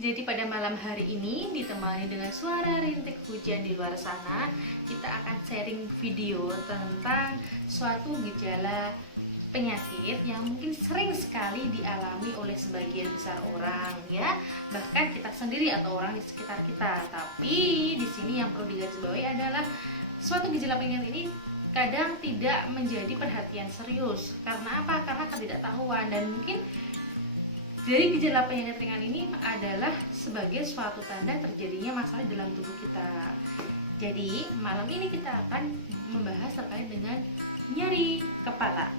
Jadi pada malam hari ini ditemani dengan suara rintik hujan di luar sana, kita akan sharing video tentang suatu gejala penyakit yang mungkin sering sekali dialami oleh sebagian besar orang ya, bahkan kita sendiri atau orang di sekitar kita. Tapi di sini yang perlu digarisbawahi adalah suatu gejala penyakit ini kadang tidak menjadi perhatian serius. Karena apa? Karena ketidaktahuan, dan mungkin jadi gejala penyakit ringan ini adalah sebagai suatu tanda terjadinya masalah dalam tubuh kita. Jadi malam ini kita akan membahas terkait dengan nyeri kepala.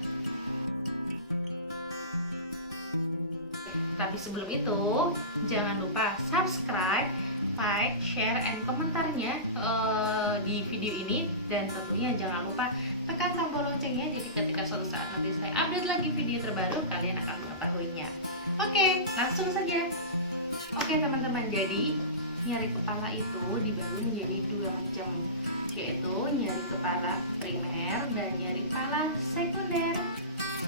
Tapi sebelum itu jangan lupa subscribe, like, share, and komentarnya di video ini, dan tentunya jangan lupa tekan tombol loncengnya. Jadi ketika suatu saat nanti saya update lagi video terbaru, kalian akan mengetahuinya. Oke, langsung saja. Oke teman-teman, jadi nyeri kepala itu dibagi menjadi dua macam, yaitu nyeri kepala primer dan nyeri kepala sekunder.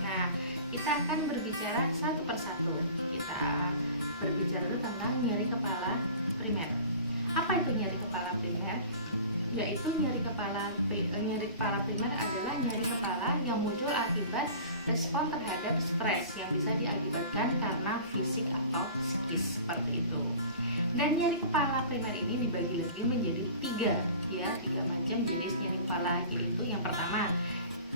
Nah, kita akan berbicara satu persatu. Kita berbicara dulu tentang nyeri kepala primer. Apa itu nyeri kepala primer? Yaitu nyeri kepala primer adalah nyeri kepala yang muncul akibat respon terhadap stres yang bisa diakibatkan karena fisik atau psikis, seperti itu. Dan nyeri kepala primer ini dibagi lagi menjadi tiga macam jenis nyeri kepala, yaitu yang pertama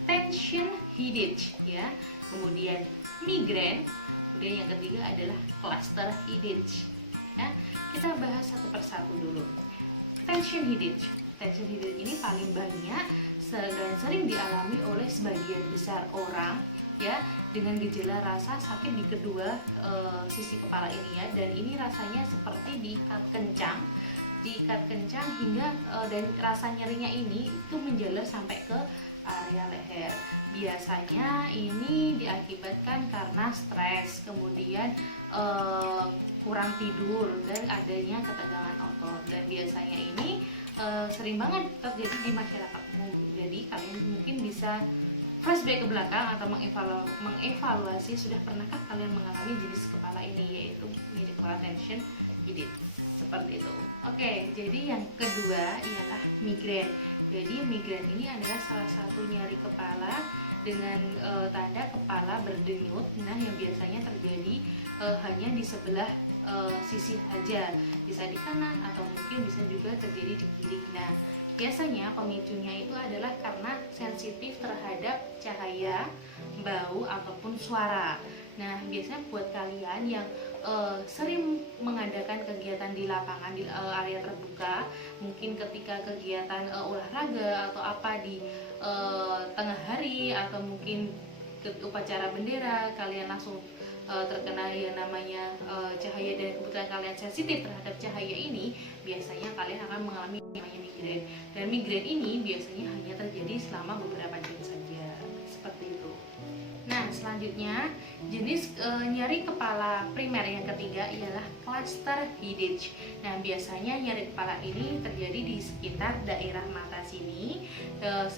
tension headache ya, kemudian migrain, kemudian yang ketiga adalah cluster headache ya. Kita bahas satu persatu dulu. Tension headache ini paling banyak dan sering dialami oleh sebagian besar orang ya, dengan gejala rasa sakit di kedua sisi kepala ini ya, dan ini rasanya seperti diikat kencang hingga dan rasa nyerinya ini itu menjalar sampai ke area leher. Biasanya ini diakibatkan karena stres, kemudian kurang tidur, dan adanya ketegangan otot, dan biasanya ini sering banget terjadi di masyarakat umum. Jadi kalian mungkin bisa flashback ke belakang atau mengevaluasi sudah pernahkah kalian mengalami jenis kepala ini, yaitu nyeri kepala tension headache seperti itu. Oke, jadi yang kedua ialah migrain. Jadi migrain ini adalah salah satu nyeri kepala dengan tanda kepala berdenyut, nah yang biasanya terjadi hanya di sebelah sisi saja, bisa di kanan atau mungkin bisa juga terjadi di kiri. Nah, biasanya pemicunya itu adalah karena sensitif terhadap cahaya, bau, ataupun suara. Nah, biasanya buat kalian yang sering mengadakan kegiatan di lapangan, di area terbuka, mungkin ketika kegiatan olahraga atau apa di tengah hari, atau mungkin ke upacara bendera, kalian langsung terkena yang namanya cahaya, dan kebetulan kalian sensitif terhadap cahaya ini, biasanya kalian akan mengalami namanya migrain. Dan migrain ini biasanya hanya terjadi selama beberapa jam saja, seperti itu. Nah, selanjutnya jenis nyeri kepala primer yang ketiga ialah cluster headache. Nah, biasanya nyeri kepala ini terjadi di sekitar daerah mata sini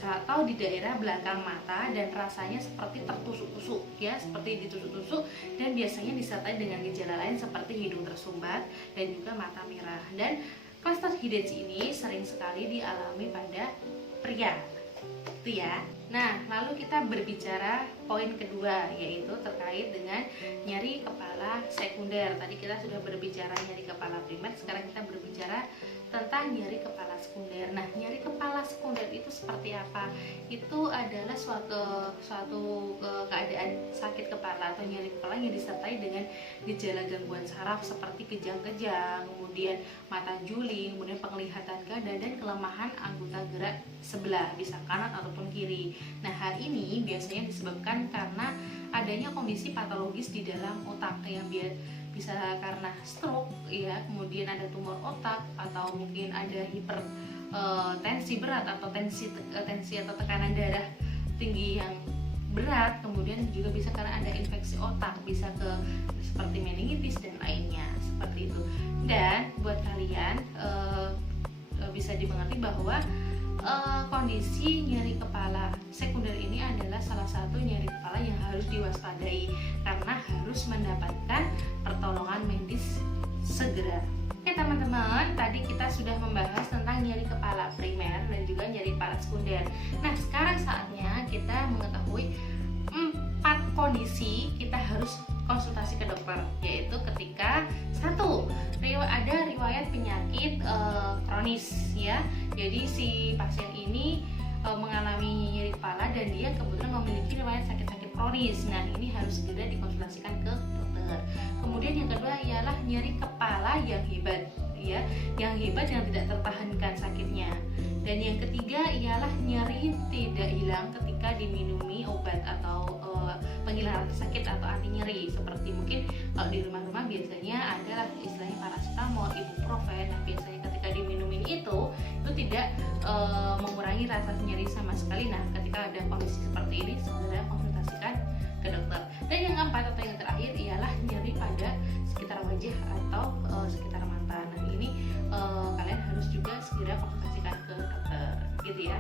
atau di daerah belakang mata, dan rasanya seperti tertusuk-tusuk ya, seperti ditusuk-tusuk, dan biasanya disertai dengan gejala lain seperti hidung tersumbat dan juga mata merah. Dan cluster headache ini sering sekali dialami pada pria itu ya. Nah, lalu kita berbicara poin kedua, yaitu terkait dengan nyeri kepala sekunder. Tadi kita sudah berbicara nyeri kepala primer, sekarang kita berbicara tentang nyeri kepala sekunder. Nah, nyeri kepala sekunder itu seperti apa? Itu adalah suatu keadaan sakit kepala atau nyeri kepala yang disertai dengan gejala gangguan saraf seperti kejang-kejang, kemudian mata juling, kemudian penglihatan ganda, dan kelemahan anggota gerak sebelah, bisa kanan ataupun kiri. Nah, hal ini biasanya disebabkan karena adanya kondisi patologis di dalam otak yang bisa karena stroke ya, kemudian ada tumor otak, atau mungkin ada hipertensi berat atau tensi atau tekanan darah tinggi yang berat, kemudian juga bisa karena ada infeksi otak, bisa ke seperti meningitis dan lainnya, seperti itu. Dan buat kalian bisa dimengerti bahwa kondisi nyeri kepala sekunder ini adalah salah satu nyeri kepala yang harus diwaspadai karena harus mendapatkan pertolongan medis segera. Oke teman-teman, tadi kita sudah membahas tentang nyeri kepala primer dan juga nyeri kepala sekunder. Nah, sekarang saatnya kita mengetahui 4 kondisi kita harus konsultasi ke dokter, yaitu ketika satu, ada riwayat penyakit kronis ya. Jadi si pasien ini mengalami nyeri kepala dan dia kebetulan memiliki riwayat sakit-sakit kronis. Nah, ini harus segera dikonsultasikan ke dokter. Kemudian yang kedua ialah nyeri kepala yang hebat ya, yang hebat yang tidak tertahankan sakitnya. Dan yang ketiga ialah nyeri tidak hilang ketika diminumi obat atau penghilang rasa sakit atau anti nyeri, seperti mungkin kalau di rumah-rumah biasanya ada istilahnya paracetamol, ibuprofen. Nah, biasanya ketika diminumin itu tidak mengurangi rasa nyeri sama sekali. Nah, ketika ada kondisi seperti ini segera konsultasikan ke dokter. Dan yang keempat atau yang terakhir ialah nyeri pada sekitar wajah atau sekitar mata. Nah, ini kalian harus juga segera konsultasikan ke dokter, gitu ya.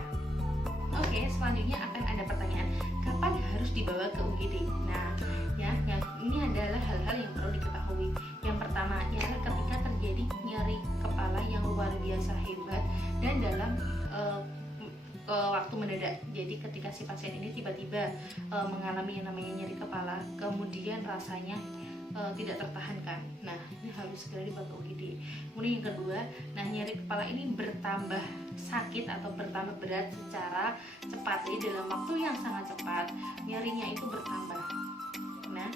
Oke, selanjutnya akan ada pertanyaan, kapan harus dibawa ke UGD? Nah, ya, ini adalah hal-hal yang perlu diketahui. Yang pertama ialah ketika terjadi nyeri kepala yang luar biasa hebat dan dalam waktu mendadak. Jadi ketika si pasien ini tiba-tiba mengalami yang namanya nyeri kepala, kemudian rasanya tidak tertahankan. Nah, ini harus segera dibawa ke UGD. Kemudian yang kedua, nah nyeri kepala ini bertambah sakit atau bertambah berat secara cepat. Jadi dalam waktu yang sangat cepat, nyerinya itu bertambah. Nah,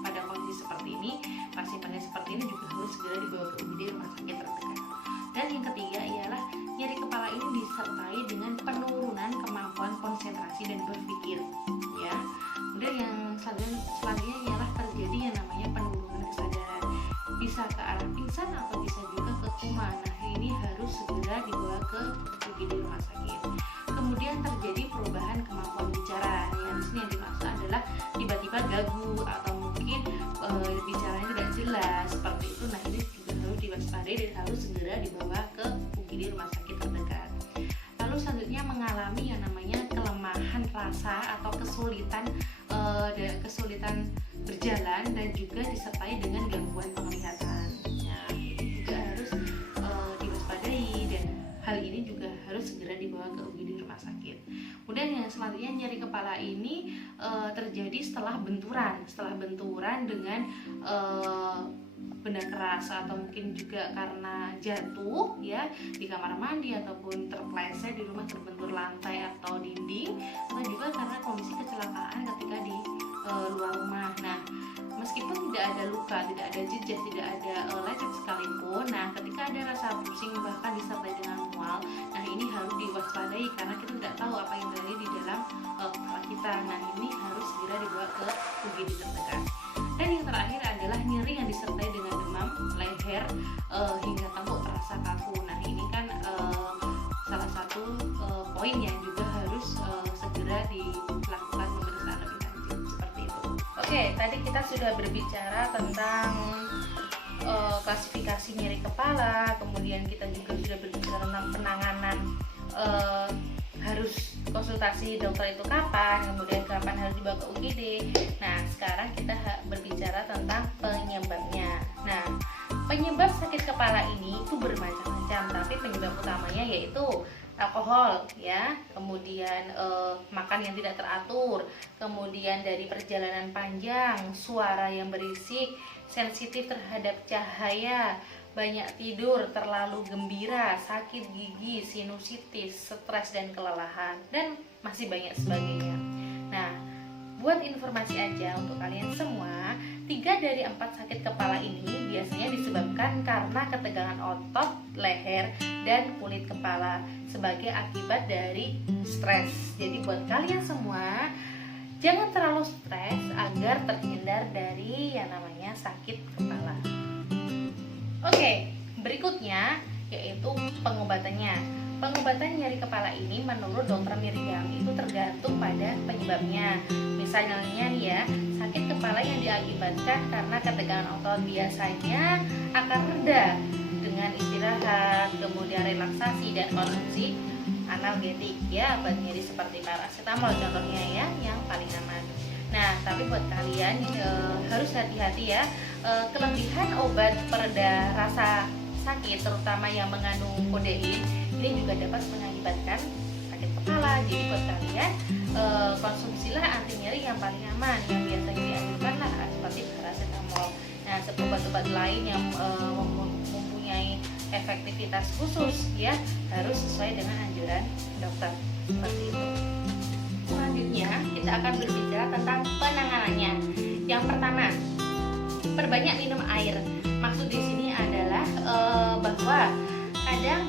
pada kondisi seperti ini, pasien-pasien seperti ini juga harus segera dibawa ke UGD rumah sakit terdekat. Dan yang ketiga ialah nyeri kepala ini disertai dengan penurunan kemampuan konsentrasi dan berpikir, ya. Kemudian yang selanjutnya ialah terjadi yang namanya penurunan kesadaran, bisa ke arah pingsan atau bisa juga ke koma. Nah, ini harus segera dibawa ke UGD rumah sakit. Kemudian terjadi perubahan kemampuan bicara. Yang dimaksud adalah tiba-tiba gagu atau mungkin bicaranya tidak jelas seperti itu. Nah, ini juga harus diwaspadai dan harus segera dibawa ke UGD rumah sakit terdekat. Lalu selanjutnya mengalami yang namanya kelemahan rasa atau kesulitan berjalan dan juga disertai dengan gangguan penglihatan. Nah, ini juga harus diwaspadai dan hal ini juga harus segera dibawa ke UGD rumah sakit. Kemudian yang selanjutnya nyeri kepala ini terjadi setelah benturan dengan benda keras atau mungkin juga karena jatuh ya di kamar mandi ataupun terpleset di rumah, terbentur lantai atau dinding, atau juga karena kondisi kecelakaan ketika di luar rumah. Nah, meskipun tidak ada luka, tidak ada jejak, tidak ada lecet sekalipun, nah ketika ada rasa pusing bahkan disertai dengan mual, nah ini harus diwaspadai karena kita tidak tahu apa yang terjadi di dalam kepala kita. Nah, ini harus segera dibawa ke UGD terdekat. Dan yang terakhir adalah nyeri yang disertai dengan demam, leher hingga tengkuk terasa kaku. Nah, ini kan salah satu poin yang juga harus segera dilakukan pemeriksaan lebih lanjut seperti itu. Oke, tadi kita sudah berbicara tentang klasifikasi nyeri kepala, kemudian kita juga sudah berbicara tentang penanganan harus konsultasi dokter itu kapan, kemudian kapan harus dibawa ke UGD. Nah, sekarang kita berbicara tentang penyebabnya. Nah, penyebab sakit kepala ini itu bermacam-macam, tapi penyebab utamanya yaitu alkohol ya, kemudian makan yang tidak teratur, kemudian dari perjalanan panjang, suara yang berisik, sensitif terhadap cahaya, banyak tidur, terlalu gembira, sakit gigi, sinusitis, stres dan kelelahan, dan masih banyak sebagainya. Nah, buat informasi aja untuk kalian semua, 3 dari 4 sakit kepala ini biasanya disebabkan karena ketegangan otot, leher, dan kulit kepala sebagai akibat dari stres. Jadi buat kalian semua, jangan terlalu stres agar terhindar dari yang namanya sakit kepala. Oke, berikutnya yaitu pengobatannya. Pengobatan nyeri kepala ini menurut Dr. Miriam itu tergantung pada penyebabnya. Misalnya nih ya, sakit kepala yang diakibatkan karena ketegangan otot biasanya akan reda dengan istirahat, kemudian relaksasi dan konsumsi analgetik ya, obat nyeri seperti paracetamol contohnya ya, yang paling aman. Nah, tapi buat kalian harus hati-hati ya. Kelebihan obat pereda rasa sakit terutama yang mengandung kodein ini juga dapat mengakibatkan sakit kepala. Jadi buat kalian konsumsilah anti nyeri yang paling aman, yang biasanya dianjurkan lah seperti paracetamol. Nah, obat-obat lain yang mempunyai efektivitas khusus ya harus sesuai dengan anjuran dokter seperti itu. Selanjutnya kita akan berbicara tentang penanganannya. Yang pertama, perbanyak minum air. Maksud di sini adalah bahwa kadang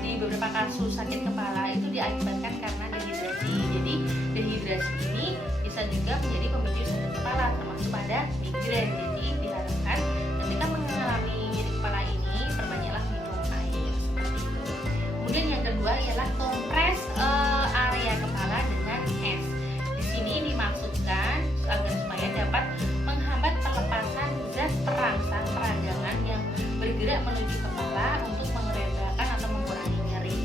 di beberapa kasus sakit kepala itu diakibatkan karena dehidrasi. Jadi dehidrasi ini bisa juga menjadi pemicu sakit kepala termasuk pada migrain. Jadi diharapkan ketika mengalami nyeri kepala ini perbanyaklah minum air seperti itu. Kemudian yang kedua ialah kompres area kepala dengan es. Di sini dimaksudkan agar supaya dapat menghambat pelepasan zat perangsang peradangan yang bergerak menuju kepala untuk meredakan atau mengurangi nyeri.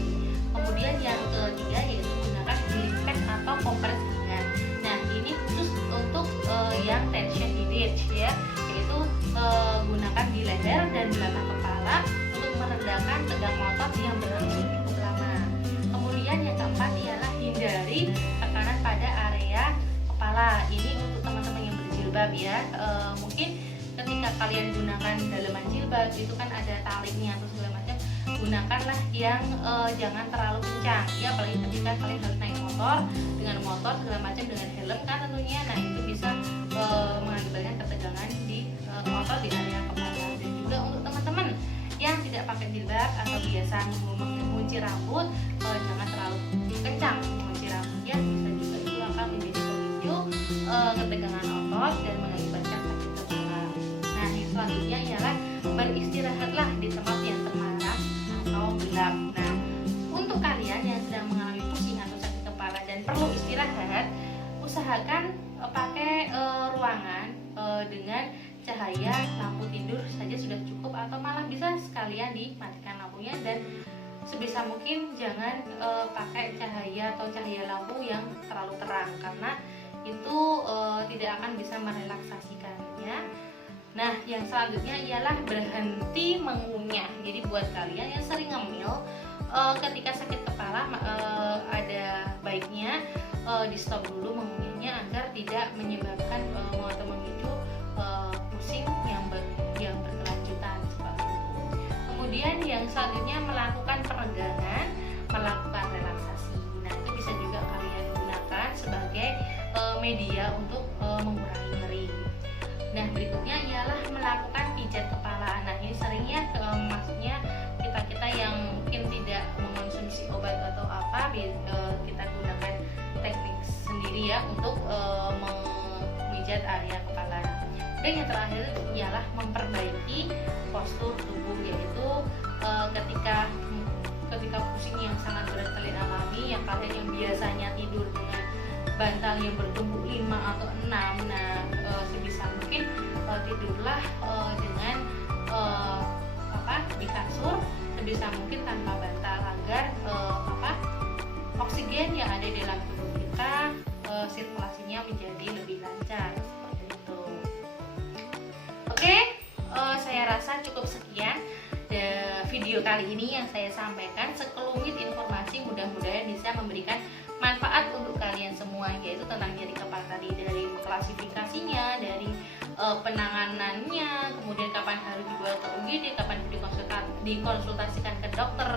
Kemudian yang ketiga yaitu gunakan healing pad atau kompres ringan. Nah, ini khusus untuk yang tension headache ya, yaitu gunakan di leher dan belakang kepala untuk meredakan tegang otot yang berlangsung cukup lama. Kemudian yang keempat ialah hindari tekanan pada area kepala. Ini untuk teman-teman yang berjilbab ya. Mungkin ketika kalian gunakan dalaman jilbab itu kan ada talinya atau segala macam, gunakanlah yang jangan terlalu kencang ya, apalagi ketika kalian harus naik motor dengan motor segala macam dengan helm kan tentunya. Nah, itu bisa mengakibatkan ketegangan di otot di area kepala. Dan juga untuk teman-teman yang tidak pakai jilbab atau biasa mengunci rambut, jangan terlalu kencang mengunci rambutnya, bisa juga itu akan menjadi pemicu ketegangan otot dan mengakibatkan sakit kepala. Nah, yang selanjutnya ialah beristirahatlah di tempat yang terlarang atau gelap. Nah, untuk kalian yang sedang mengalami pusing atau sakit kepala dan perlu istirahat, usahakan pakai ruangan dengan cahaya lampu tidur saja sudah cukup, atau malah bisa sekalian dimatikan lampunya, dan sebisa mungkin jangan pakai cahaya atau cahaya lampu yang terlalu terang karena itu tidak akan bisa merelaksasikannya. Nah, yang selanjutnya ialah berhenti mengunyah. Jadi buat kalian yang sering ngemil ketika sakit kepala, ada baiknya di stop dulu mengunyahnya agar tidak menyebabkan atau memicu pusing yang berkelanjutan seperti itu. Kemudian yang selanjutnya melakukan peregangan, melakukan relaksasi. Nah, itu bisa juga kalian gunakan sebagai media untuk mengurangi nyeri. Nah, berikutnya ialah melakukan pijat kepala. Nah, ini seringnya maksudnya kita yang mungkin tidak mengonsumsi obat atau apa, kita gunakan teknik sendiri ya untuk memijat area kepala. Dan yang terakhir ialah memperbaiki postur tubuh, yaitu ketika pusing yang sangat berat kalian alami, yang kalian yang biasanya tidur dengan bantal yang bertumpuk 5 atau 6, nah sebisa mungkin tidurlah dengan di kasur sebisa mungkin tanpa bantal agar oksigen yang ada di dalam tubuh kita sirkulasinya menjadi lebih lancar seperti itu. Oke, saya rasa cukup sekian video kali ini yang saya sampaikan, sekelumit informasi, mudah-mudahan bisa memberikan manfaat untuk kalian semua, yaitu tentang nyeri kepala tadi, dari klasifikasinya, dari penanganannya, kemudian kapan harus dibawa ke UGD, kapan dikonsultasikan ke dokter,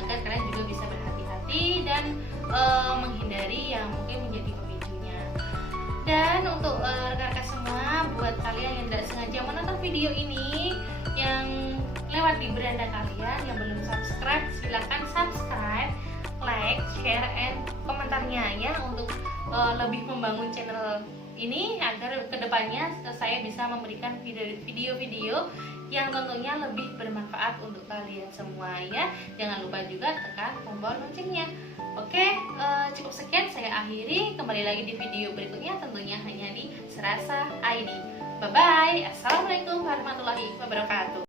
agar kalian juga bisa berhati-hati dan menghindari yang mungkin menjadi pemicunya. Dan untuk rekan-rekan semua, buat kalian yang tidak sengaja menonton video ini yang lewat di beranda kalian yang belum subscribe, silahkan subscribe, like, share, and komentarnya ya, untuk lebih membangun channel ini agar kedepannya saya bisa memberikan video-video yang tentunya lebih bermanfaat untuk kalian semua ya. Jangan lupa juga tekan tombol loncengnya. Oke, cukup sekian saya akhiri. Kembali lagi di video berikutnya tentunya hanya di Serasa ID. Bye bye. Assalamualaikum warahmatullahi wabarakatuh.